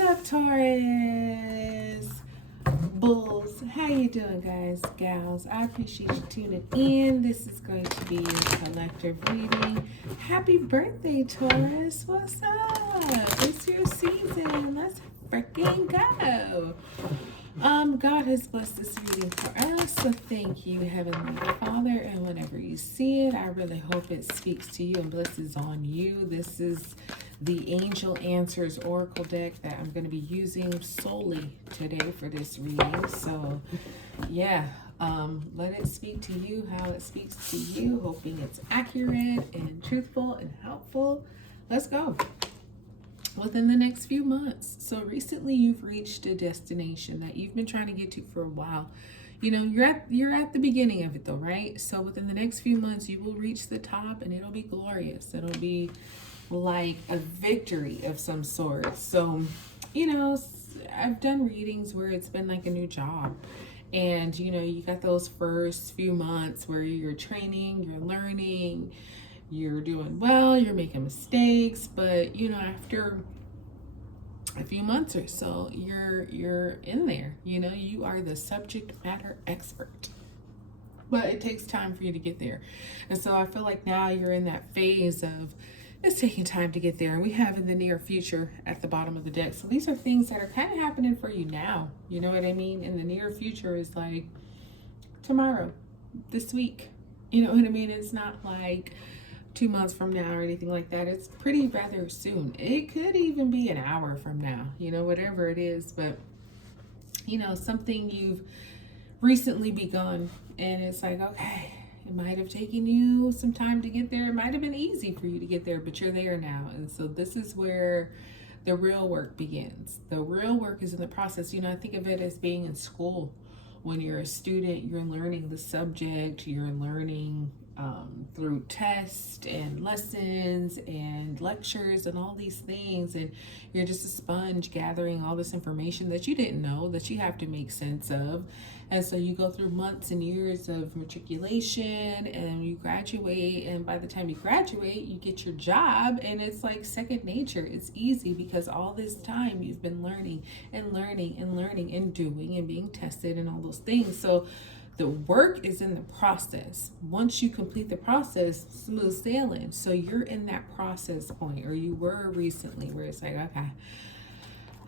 up, Taurus? Bulls, how you doing, guys, gals? I appreciate you tuning in. This is going to be a collective reading. Happy birthday, Taurus. What's up? It's your season. Let's freaking go. God has blessed this reading for us, so thank you, Heavenly Father. And whenever you see it, I really hope it speaks to you and blesses on you. This is the Angel Answers Oracle deck that I'm going to be using solely today for this reading. So, yeah, let it speak to you how it speaks to you, hoping it's accurate and truthful and helpful. Let's go. Within the next few months. So recently you've reached a destination that you've been trying to get to for a while. You know, you're at the beginning of it though, right? So within the next few months you will reach the top and it'll be glorious. It'll be like a victory of some sort. So, you know, I've done readings where it's been like a new job. And, you know, you got those first few months where you're training, you're learning, you're doing well, you're making mistakes, but you know, after a few months or so, you're in there. You know, you are the subject matter expert. But it takes time for you to get there. And so I feel like now you're in that phase of it's taking time to get there. And we have in the near future at the bottom of the deck. So these are things that are kind of happening for you now. You know what I mean? In the near future is like tomorrow, this week. You know what I mean? It's not like 2 months from now or anything like that. It's pretty rather soon. It could even be an hour from now, you know, whatever it is. But, you know, something you've recently begun and it's like, okay, it might have taken you some time to get there. It might have been easy for you to get there, but you're there now. And so this is where the real work begins. The real work is in the process. You know, I think of it as being in school. When you're a student, you're learning the subject, you're learning through tests and lessons and lectures and all these things, and you're just a sponge gathering all this information that you didn't know that you have to make sense of. And so you go through months and years of matriculation and you graduate, and by the time you graduate you get your job and it's like second nature. It's easy because all this time you've been learning and learning and learning and doing and being tested and all those things. So the work is in the process. Once you complete the process, smooth sailing. So you're in that process point, or you were recently, where it's like, okay,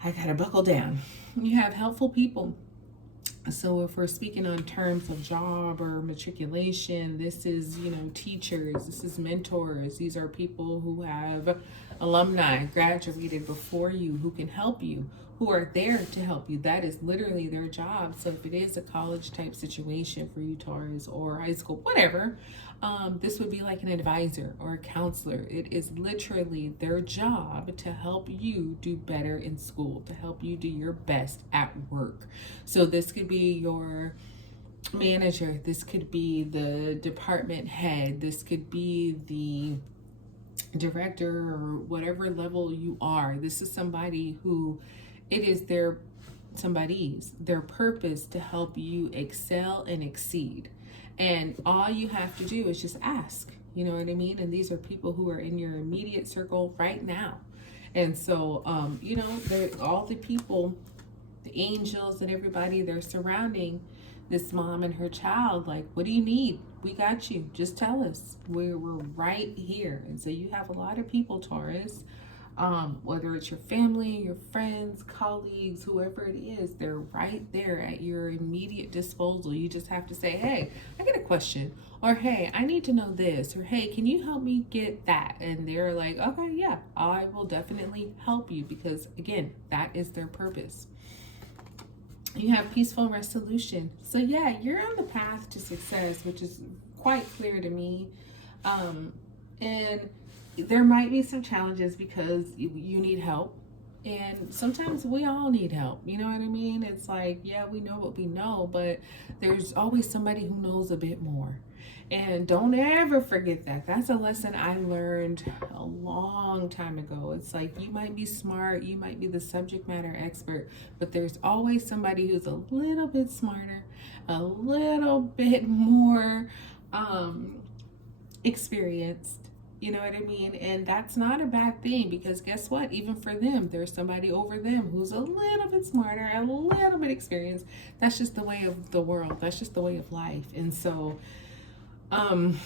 I gotta buckle down. You have helpful people. So if we're speaking on terms of job or matriculation, this is, you know, teachers, this is mentors. These are people who have alumni, graduated before you, who can help you, who are there to help you. That is literally their job. So if it is a college type situation for you, Taurus, or high school, whatever, this would be like an advisor or a counselor. It is literally their job to help you do better in school, to help you do your best at work. So this could be your manager, this could be the department head, this could be the director or whatever level you are. This is somebody who it is their purpose to help you excel and exceed. And all you have to do is just ask, you know what I mean? And these are people who are in your immediate circle right now. And so, you know, all the people, the angels and everybody, they're surrounding this mom and her child. Like, what do you need? We got you. Just tell us. We're right here. And so you have a lot of people, Taurus, whether it's your family, your friends, colleagues, whoever it is, they're right there at your immediate disposal. You just have to say, hey, I got a question, or hey, I need to know this, or hey, can you help me get that? And they're like, okay, yeah, I will definitely help you, because again, that is their purpose. You have peaceful resolution. So yeah, you're on the path to success, which is quite clear to me. And there might be some challenges because you need help. And sometimes we all need help. You know what I mean? It's like, yeah, we know what we know, but there's always somebody who knows a bit more. And don't ever forget that. That's a lesson I learned a long time ago. It's like, you might be smart, you might be the subject matter expert, but there's always somebody who's a little bit smarter, a little bit more experienced, You know what I mean? And that's not a bad thing, because guess what? Even for them, there's somebody over them who's a little bit smarter, a little bit experienced. That's just the way of the world. That's just the way of life. And so, um,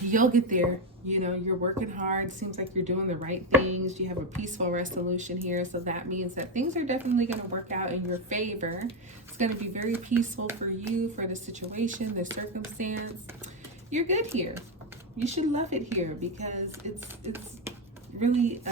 you'll get there. You know, you're working hard. Seems like you're doing the right things. You have a peaceful resolution here. So that means that things are definitely going to work out in your favor. It's going to be very peaceful for you, for the situation, the circumstance. You're good here. You should love it here, because it's really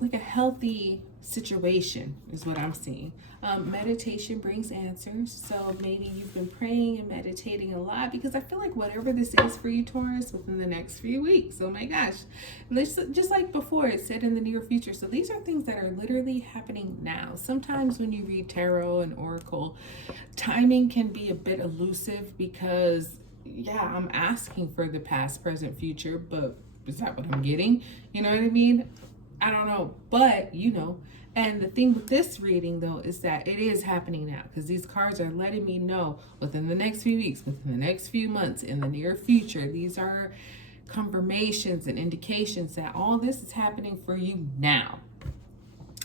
like a healthy situation is what I'm seeing. Meditation brings answers. So maybe you've been praying and meditating a lot, because I feel like whatever this is for you, Taurus, within the next few weeks, oh my gosh, just like before it said, in the near future. So these are things that are literally happening now. Sometimes when you read tarot and oracle, timing can be a bit elusive, because yeah, I'm asking for the past, present, future, but is that what I'm getting? You know what I mean? I don't know, but you know. And the thing with this reading, though, is that it is happening now, because these cards are letting me know within the next few weeks, within the next few months, in the near future. These are confirmations and indications that all this is happening for you now.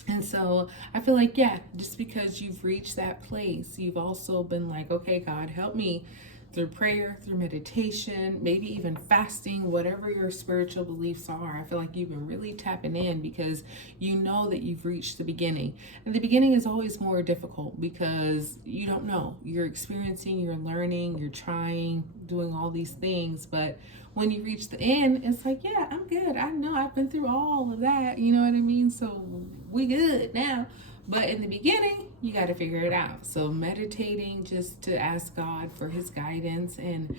And so I feel like, yeah, just because you've reached that place, you've also been like, okay, God, help me through prayer, through meditation, maybe even fasting, whatever your spiritual beliefs are. I feel like you've been really tapping in, because you know that you've reached the beginning. And the beginning is always more difficult, because you don't know. You're experiencing, you're learning, you're trying, doing all these things. But when you reach the end, it's like, yeah, I'm good. I know I've been through all of that. You know what I mean? So we good now. But in the beginning, you got to figure it out. So meditating, just to ask God for his guidance and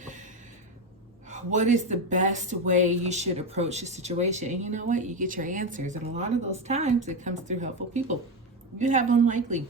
what is the best way you should approach the situation. And you know what? You get your answers. And a lot of those times it comes through helpful people. You have unlikely.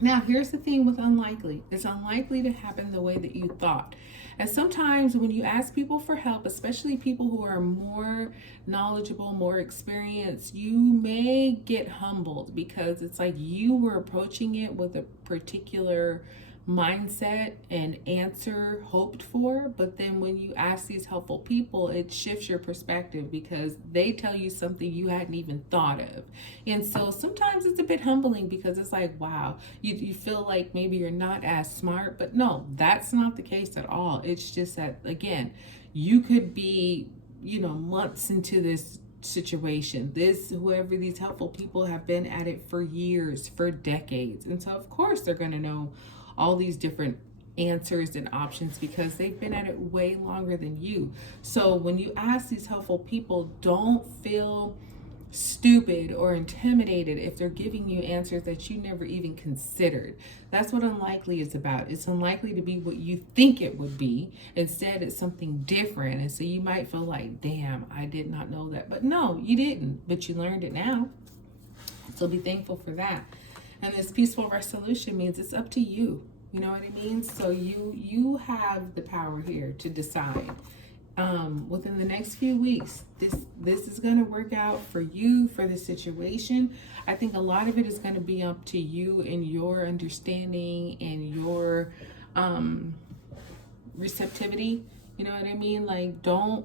Now, here's the thing with unlikely. It's unlikely to happen the way that you thought. And sometimes when you ask people for help, especially people who are more knowledgeable, more experienced, you may get humbled, because it's like you were approaching it with a particular mindset and answer hoped for, but then when you ask these helpful people, it shifts your perspective, because they tell you something you hadn't even thought of. And so sometimes it's a bit humbling, because it's like, wow, you feel like maybe you're not as smart, but no, that's not the case at all. It's just that, again, you could be, you know, months into this situation. Whoever these helpful people have been at it for years, for decades. And so of course they're going to know all these different answers and options, because they've been at it way longer than you. So when you ask these helpful people, don't feel stupid or intimidated if they're giving you answers that you never even considered. That's what unlikely is about. It's unlikely to be what you think it would be. Instead, it's something different. And so you might feel like, damn, I did not know that. But no, you didn't, but you learned it now. So be thankful for that. And this peaceful resolution means it's up to you. You know what I mean? So you have the power here to decide. Within the next few weeks, this is going to work out for you, for the situation. I think a lot of it is going to be up to you and your understanding and your receptivity. You know what I mean? Like,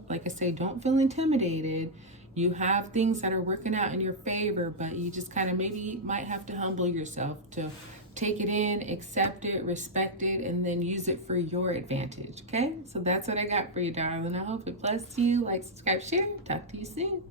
like I say, don't feel intimidated. You have things that are working out in your favor, but you just kind of maybe might have to humble yourself to take it in, accept it, respect it, and then use it for your advantage. Okay? So that's what I got for you, darling. I hope it blessed you. Like, subscribe, share. Talk to you soon.